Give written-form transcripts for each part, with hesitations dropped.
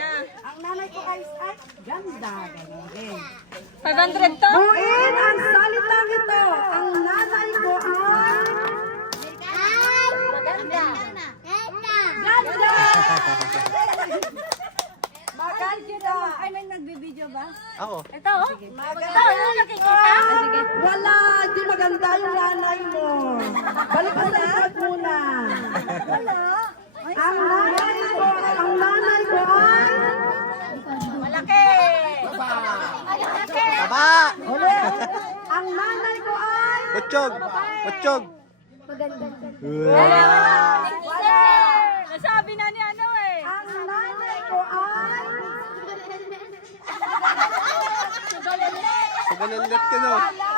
niya. Ang nanay ko ay ganda. 500 to? Buuin ang salitang ito. Ang nanay ko ay... Maganda. Ganda! Maganda! Ay, may nagbibideo ba? Oo. Ito, oh. Maganda! Nakikita? Wala! Di maganda yung nanay mo. Balik ka sa likod muna. Wala. Ang nanay ko ay... Malaki. Taba! Ulit! Ang nanay ko ay... Butchog! Butchog! Wala. Nasabi na ni ano eh. Ang nanay ko ay... Sugalanlat ka no? Wala!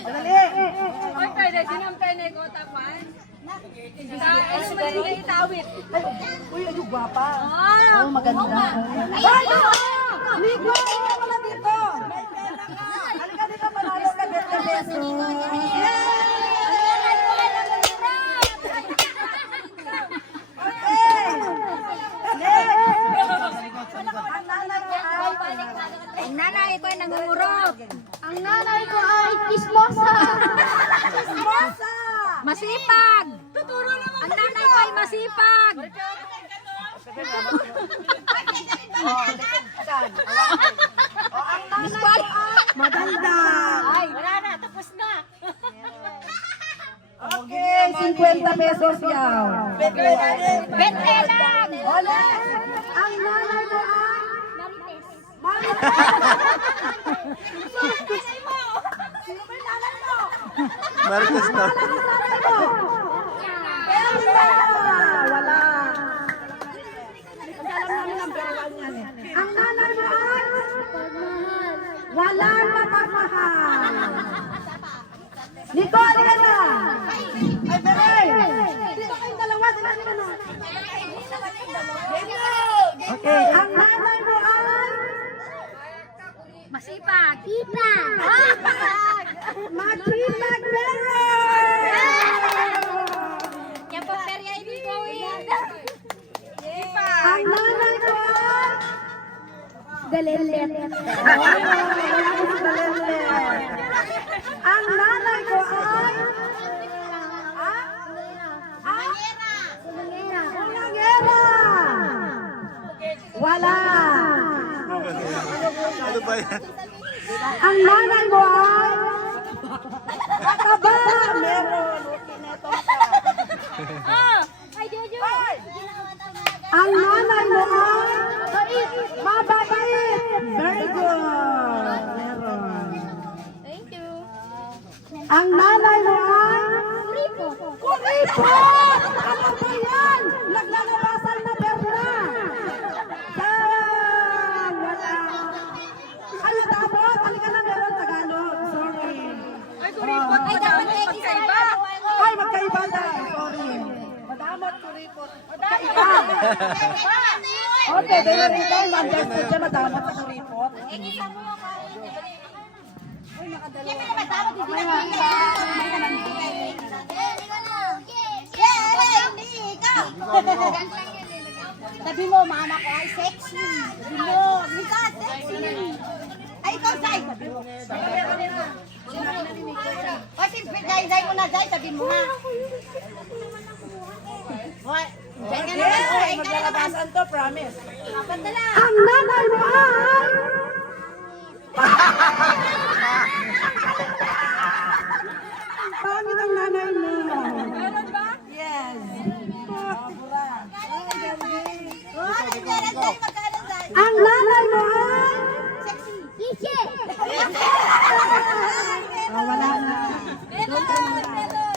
Dali! Oy, pwede. Sinampay na ko tapan. Ano ba sige itawit? Uy, ayun, gwapa. Ah! Oh, maganda. Ay, Nico! Halika pala dito! Halika dito, panalo ka dito, beso. Ang nanay ko ay nangungurot. Ang nanay ko ay kismosa. Kismosa! Masipag. Tuturo naman. Ang nanay ko ay masipag. Ang nanay ko ay maganda. Ay, wala na. Tapos na. Okay, 50 pesos yaw. Bente lang. Ole, ang nanay ko ay... Marites. Sino ba yung nanay mo? Marites to. Wala. Alam namin ang berawan yan eh. Ang nanay mo ay... Walang mapagmahal. Nicole, halika na. Ay, Beray. Dito kayong dalawa. Dito ka na. Okay, ang nanay mo ay... Masipag. Matipag Beray! Yan po, perya ibigawin. Ang nanay ko ay... Dalilit. Ang nanay ko ay... Ulangera! Wala! Ano ba yan? Ang nanay mo ay... Mataba! Meron! Oh, ay Jojo. Ang nanay mo ay... Mabait! Very good! Meron. Thank you. Ang nanay mo ay... Kuripot! Ano ba yan? Naglalabasan na perla! Yan! Wala! Ay, dapat! Halika na, meron Tagalog. Sorry. Ay, kuripot. Ay, dapat may Magkaiba. Ay, magkaiba na. Sorry. Madamot, kuripot. Magkaiba. Okay, dahil rin kayo, understood siya, madamot sa kuripot. Sabi mo, mama ko ay sexy. Sabi mo, Mika, sexy. Ay, ikaw, Zay. Sabi mo. O, siyempre, Zay mo na, Zay. Sabi mo nga. Hoy, Zay ka naman. Okay, maglalabasan to, promise. Pandala. Ang nanay mo ay... Pangit ang nanay mo. Meron ba? Yes. Mabura. Ang Ang nanay mo ay... sexy. Iche. Oh, wala na. Meron.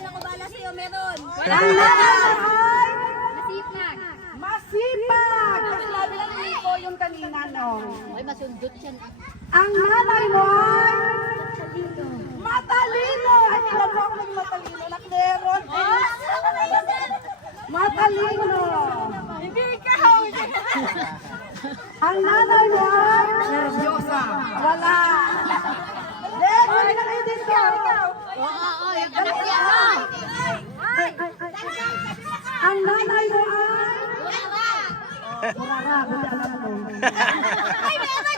Ako bala sa'yo, meron. Ang nanay mo ay... Masipag. Masipag. Kasi labi lang ko yung kanina, no? Ay, masundot yan. Ang nanay mo ay... Matalino. Ay, ilan mo ako ng matalino. Nakleron. Matalino. Hindi ikaw. Ang nanay mo ay... Nervyosa. Wala. Dito, hindi na kayo dito. Oo, yung anak niya. Ang nanay mo ay... Murara, buti alam mo.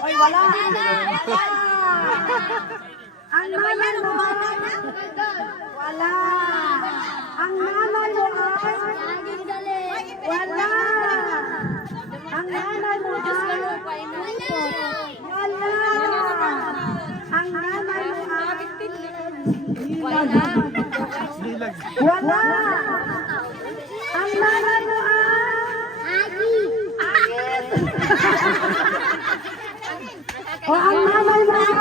Ay, wala. Ang nanay mo wala. Ang nanay mo ay wala. Ang nanay mo ay wala. Ang nanay mo ay wala. Wala. Ang nanay mo ay Agit. O ang nanay mo ay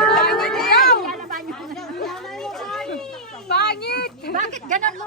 Pangit! Bakit ganon mo?